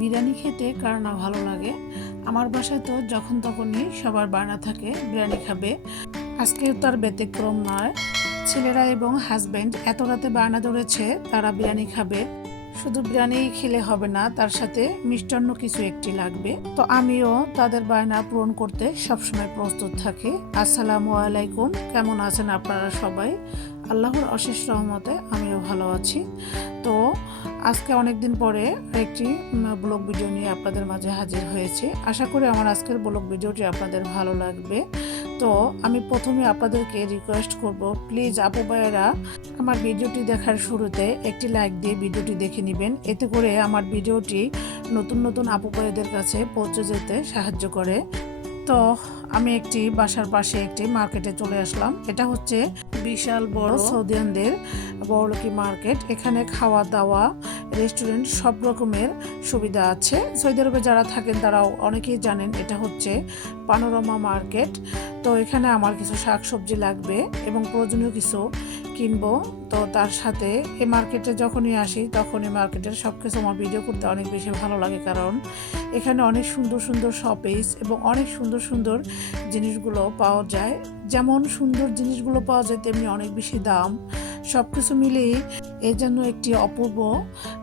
বিরিয়ানি খেতে কার না ভালো লাগে। আমার বাসায় তো যখন তখনই সবার বায়না থাকে বিরিয়ানি খাবে। আজকেও তার ব্যতিক্রম নয়। ছেলেরা এবং হাজব্যান্ড এত রাতে বায়না ধরেছে তারা বিরিয়ানি খাবে। শুধু বিরিয়ানি খেলে হবে না, তার সাথে মিষ্টান্ন কিছু একটি লাগবে। তো আমিও তাদের বায়না পূরণ করতে সবসময় প্রস্তুত থাকি। আসসালামু আলাইকুম, কেমন আছেন আপনারা সবাই? আল্লাহর অশেষ রহমতে আমিও ভালো আছি। তো আজকে অনেকদিন পরে একটি ব্লগ ভিডিও নিয়ে আপনাদের মাঝে হাজির হয়েছি। আশা করি আমার আজকের ব্লগ ভিডিওটি আপনাদের ভালো লাগবে। তো আমি প্রথমে আপনাদেরকে রিকোয়েস্ট করব, প্লিজ আপু ভাইয়েরা আমার ভিডিওটি দেখার শুরুতে একটি লাইক দিয়ে ভিডিওটি দেখে নেবেন। এতে করে আমার ভিডিওটি নতুন নতুন আপু ভাইদের কাছে পৌঁছে যেতে সাহায্য করে। তো আমি একটি বাসার পাশে একটি মার্কেটে চলে আসলাম। এটা হচ্ছে বিশাল বড় সৌদিয়ানদের বড়লোকি মার্কেট। এখানে খাওয়া দাওয়া, রেস্টুরেন্ট সব রকমের সুবিধা আছে। সৌদি আরবে যারা থাকেন তারাও অনেকেই জানেন এটা হচ্ছে পানোরামা মার্কেট। তো এখানে আমার কিছু শাকসবজি লাগবে এবং প্রয়োজনীয় কিছু কিনবো। তো তার সাথে এই মার্কেটে যখনই আসি তখন এই মার্কেটের সব কিছু আমার ভিডিও করতে অনেক বেশি ভালো লাগে, কারণ এখানে অনেক সুন্দর সুন্দর শপিস এবং অনেক সুন্দর সুন্দর জিনিসগুলো পাওয়া যায়। যেমন সুন্দর জিনিসগুলো পাওয়া যায় তেমনি অনেক বেশি দাম। সব কিছু মিলিয়ে এই জন্য একটি অপূর্ব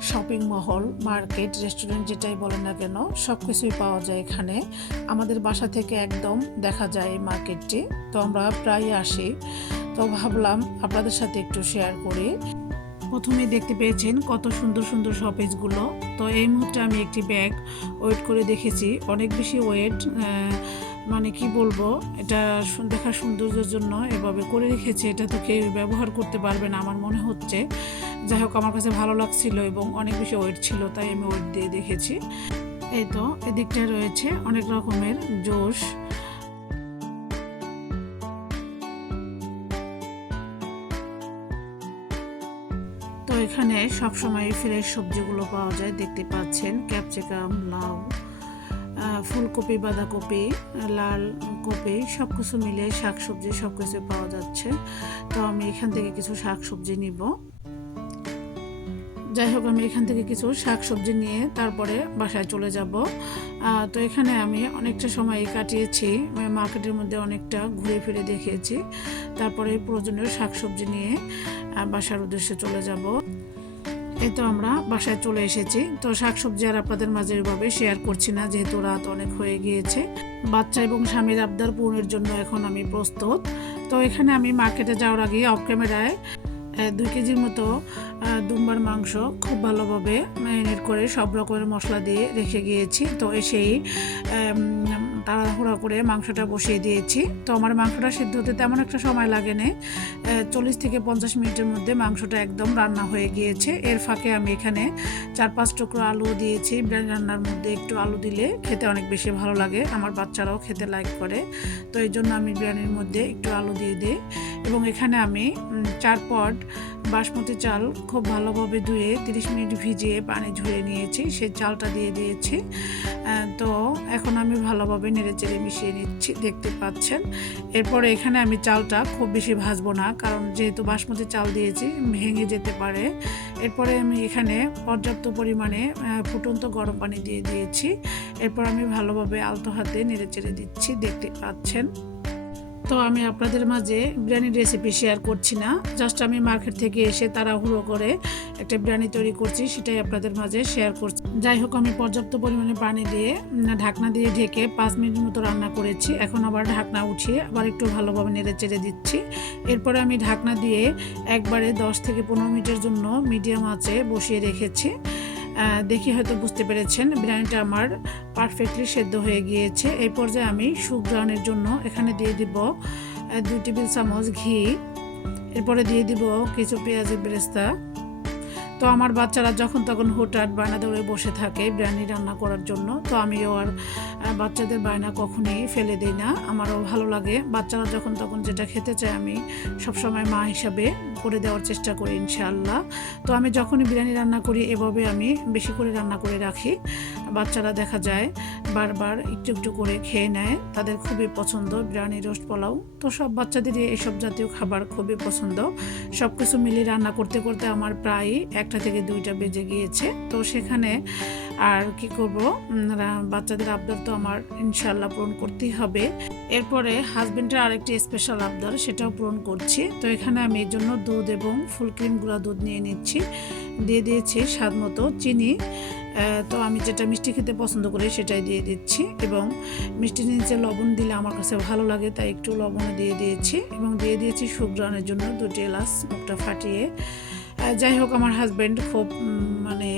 শপিং মহল, মার্কেট, রেস্টুরেন্ট যেটাই বলেন না কেন সব কিছুই পাওয়া যায় এখানে। আমাদের বাসা থেকে একদম দেখা যায় এই মার্কেটটি। তো আমরা প্রায় আসি। তো ভাবলাম আপনাদের সাথে একটু শেয়ার করি। প্রথমে দেখতে পেয়েছেন কত সুন্দর সুন্দর শপিসগুলো। তো এই মুহূর্তে আমি একটি ব্যাগ ওয়েট করে দেখেছি, অনেক বেশি ওয়েট, মানে কি বলবো, এটা দেখার সৌন্দর্যের জন্য এভাবে করে রেখেছে। এটা তো কেউ ব্যবহার করতে পারবে না আমার মনে হচ্ছে। যাই হোক, আমার কাছে ভালো লাগছিল এবং অনেক বেশি ওয়েট ছিল, তাই আমি ওয়েট দিয়ে দেখেছি। এই তো এদিকটায় রয়েছে অনেক রকমের জুস। তো এখানে সবসময় ফ্রেশ সবজিগুলো পাওয়া যায়, দেখতে পাচ্ছেন ক্যাপসিকাম, লাউ, ফুলকপি, বাঁধাকপি, লাল কপি, সব কিছু মিলে শাকসবজি সব কিছু পাওয়া যাচ্ছে। তো আমি এখান থেকে কিছু শাকসবজি নিব। যাই হোক, আমি এখান থেকে কিছু শাকসবজি নিয়ে তারপরে বাসায় চলে যাব। তো এখানে আমি অনেকটা সময় কাটিয়েছি, মার্কেটের মধ্যে অনেকটা ঘুরে ফিরে দেখেছি। তারপরে প্রয়োজনীয় শাকসবজি নিয়ে বাসার উদ্দেশ্যে চলে যাব। এই তো আমরা বাসায় চলে এসেছি। তো শাকসবজি আর আপনাদের মাঝে এভাবে শেয়ার করছি না, যেহেতু রাত অনেক হয়ে গিয়েছে। বাচ্চা এবং স্বামীর আবদার পূরণের জন্য এখন আমি প্রস্তুত। তো এখানে আমি মার্কেটে যাওয়ার আগে অফ ক্যামেরায় 2 কেজির মতো দুম্বার মাংস খুব ভালোভাবে ম্যারিনেট করে সব রকমের মশলা দিয়ে রেখে গিয়েছি। তো এসেই তাড়াহুড়া করে মাংসটা বসিয়ে দিয়েছি। তো আমার মাংসটা সিদ্ধ হতে তেমন একটা সময় লাগে না, 40 থেকে 50 মিনিটের মধ্যে মাংসটা একদম রান্না হয়ে গিয়েছে। এর ফাঁকে আমি এখানে 4-5 টুকরো আলু দিয়েছি। বিরিয়ানি রান্নার মধ্যে একটু আলু দিলে খেতে অনেক বেশি ভালো লাগে, আমার বাচ্চারাও খেতে লাইক করে। তো এই জন্য আমি বিরিয়ানির মধ্যে একটু আলু দিয়ে দিই। এবং এখানে আমি 4 পট বাসমতি চাল খুব ভালোভাবে ধুয়ে 30 মিনিট ভিজিয়ে পানি ঝরিয়ে নিয়েছি, সেই চালটা দিয়ে দিয়েছি। তো এখন আমি ভালোভাবে নেড়েচেড়ে মিশিয়ে নিচ্ছি, দেখতে পাচ্ছেন। এরপরে এখানে আমি চালটা খুব বেশি ভাজবো না, কারণ যেহেতু বাসমতি চাল দিয়েছি ভেঙে যেতে পারে। এরপরে আমি এখানে পর্যাপ্ত পরিমাণে ফুটন্ত গরম পানি দিয়ে দিয়েছি। এরপর আমি ভালোভাবে আলতো হাতে নেড়েচেড়ে দিচ্ছি, দেখতে পাচ্ছেন। তো আমি আপনাদের মাঝে বিরিয়ানির রেসিপি শেয়ার করছি না, জাস্ট আমি মার্কেট থেকে এসে তাড়াহুড়ো করে একটা বিরিয়ানি তৈরি করছি, সেটাই আপনাদের মাঝে শেয়ার করছি। যাই হোক, আমি পর্যাপ্ত পরিমাণে পানি দিয়ে ঢাকনা দিয়ে ঢেকে 5 মিনিট মতো রান্না করেছি। এখন আবার ঢাকনা উঠিয়ে আবার একটু ভালোভাবে নেড়ে চেড়ে দিচ্ছি। এরপরে আমি ঢাকনা দিয়ে একবারে 10 থেকে 15 মিনিটের জন্য মিডিয়াম আঁচে বসিয়ে রেখেছি। দেখি হয়তো বুঝতে পেরেছেন বিরিয়ানিটা আমার পারফেক্টলি সেদ্ধ হয়ে গিয়েছে। এই পর্যায়ে আমি সুঘ্রাণের জন্য এখানে দিয়ে দিব 2 টেবিল চামচ ঘি। এরপরে দিয়ে দিব কিছু পেঁয়াজের বেরেস্তা। তো আমার বাচ্চারা যখন তখন হুটহাট বায়না ধরে বসে থাকে বিরিয়ানি রান্না করার জন্য। তো আমিও আর বাচ্চাদের বায়না কখনোই ফেলে দিই না, আমারও ভালো লাগে। বাচ্চারা যখন তখন যেটা খেতে চায় আমি সবসময় মা হিসাবে করে দেওয়ার চেষ্টা করি ইনশাআল্লাহ। তো আমি যখনই বিরিয়ানি রান্না করি এভাবে আমি বেশি করে রান্না করে রাখি। বাচ্চারা দেখা যায় বারবার একটু একটু করে খেয়ে নেয়, তাদের খুবই পছন্দ বিরিয়ানি, রোস্ট, পোলাও। তো সব বাচ্চাদেরই এসব জাতীয় খাবার খুবই পছন্দ। সব কিছু মিলিয়ে রান্না করতে করতে আমার প্রায় 1 1টা থেকে 2টা বেজে গিয়েছে। তো সেখানে আর কি করব, বাচ্চাদের আবদার তো আমার ইনশাল্লাহ পূরণ করতেই হবে। এরপরে হাজবেন্ডের আরেকটি স্পেশাল আবদার, সেটাও পূরণ করছি। তো এখানে আমি এর জন্য দুধ এবং ফুল ক্রিম গুঁড়া দুধ নিয়ে নিচ্ছি, দিয়ে দিয়েছি স্বাদ মতো চিনি। তো আমি যেটা মিষ্টি খেতে পছন্দ করি সেটাই দিয়ে দিচ্ছি, এবং মিষ্টির নিচে লবণ দিলে আমার কাছে ভালো লাগে, তাই একটু লবণ দিয়ে দিয়েছি, এবং দিয়ে দিয়েছি সুঘ্রাণের জন্য 2টি এলাচ মুখটা ফাটিয়ে। যাই হোক, আমার হাজব্যান্ড খুব মানে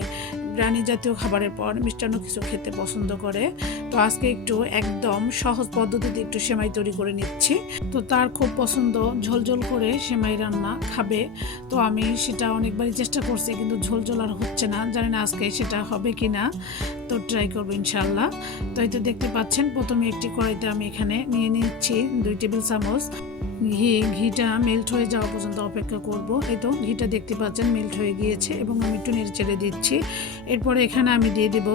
বিরিয়ানি জাতীয় খাবারের পর মিষ্টান্ন কিছু খেতে পছন্দ করে। তো আজকে একটু একদম সহজ পদ্ধতিতে একটু সেমাই তৈরি করে নিচ্ছি। তো তার খুব পছন্দ ঝোলঝোল করে সেমাই রান্না খাবে। তো আমি সেটা অনেকবারই চেষ্টা করছি, কিন্তু ঝোলঝোল আর হচ্ছে না, জানি না আজকে সেটা হবে কি না। তো ট্রাই করবো ইনশাল্লাহ। তো এই তো দেখতে পাচ্ছেন, প্রথমে একটি কড়াইতে আমি এখানে নিয়ে নিচ্ছি 2 টেবিল চামচ ঘিটা মেল্ট হয়ে যাওয়া পর্যন্ত অপেক্ষা করব। এই তো ঘিটা দেখতে পাচ্ছেন মেল্ট হয়ে গিয়েছে, এবং আমি একটু নেড়ে চেড়ে দিচ্ছি। এরপরে এখানে আমি দিয়ে দেব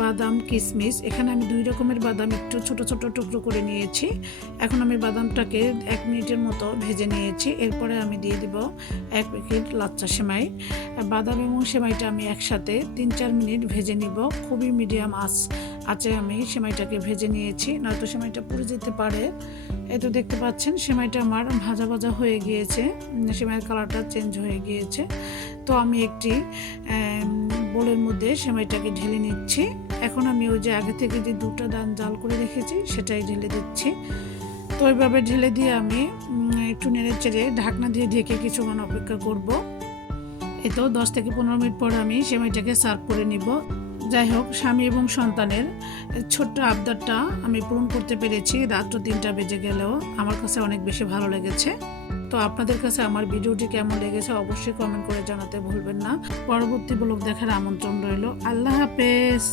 বাদাম কিশমিশ। এখানে আমি 2 রকমের বাদাম একটু ছোট ছোট টুকরো করে নিয়েছি। এখন আমি বাদামটাকে 1 মিনিটের মতো ভেজে নিয়েছি। এরপরে আমি দিয়ে দেব 1 প্যাকেট লাচ্চা সেমাই। বাদাম এবং সেমাইটা আমি একসাথে 3-4 মিনিট ভেজে নিব। খুবই মিডিয়াম আঁচে আমি সেমাইটাকে ভেজে নিয়েছি, নয়তো সেমাইটা পুড়ে যেতে পারে। এই তো দেখতে পাচ্ছেন সেমাইটা আমার ভাজা ভাজা হয়ে গিয়েছে, সেমাইয়ের কালারটা চেঞ্জ হয়ে গিয়েছে। তো আমি একটি বোলের মধ্যে সেমাইটাকে ঢেলে নিচ্ছি। এখন আমি ওই যে আগে থেকে যে 2টা দান জাল করে রেখেছি সেটাই ঢেলে দিচ্ছি। তো ওইভাবে ঢেলে দিয়ে আমি একটু নেড়ে চেড়ে ঢাকনা দিয়ে ঢেকে কিছুক্ষণ অপেক্ষা করব। এই তো 10 থেকে 15 মিনিট পর আমি সেমাইটাকে সার্ভ করে নিব। যাই হোক, স্বামী এবং সন্তানের ছোট্ট আবদারটা আমি পূরণ করতে পেরেছি। রাত্র 3টা বেজে গেলেও আমার কাছে অনেক বেশি ভালো লেগেছে। তো আপনাদের কাছে আমার ভিডিওটি কেমন লেগেছে অবশ্যই কমেন্ট করে জানাতে ভুলবেন না। পরবর্তী ব্লগ দেখার আমন্ত্রণ রইল। আল্লাহ হাফেজ।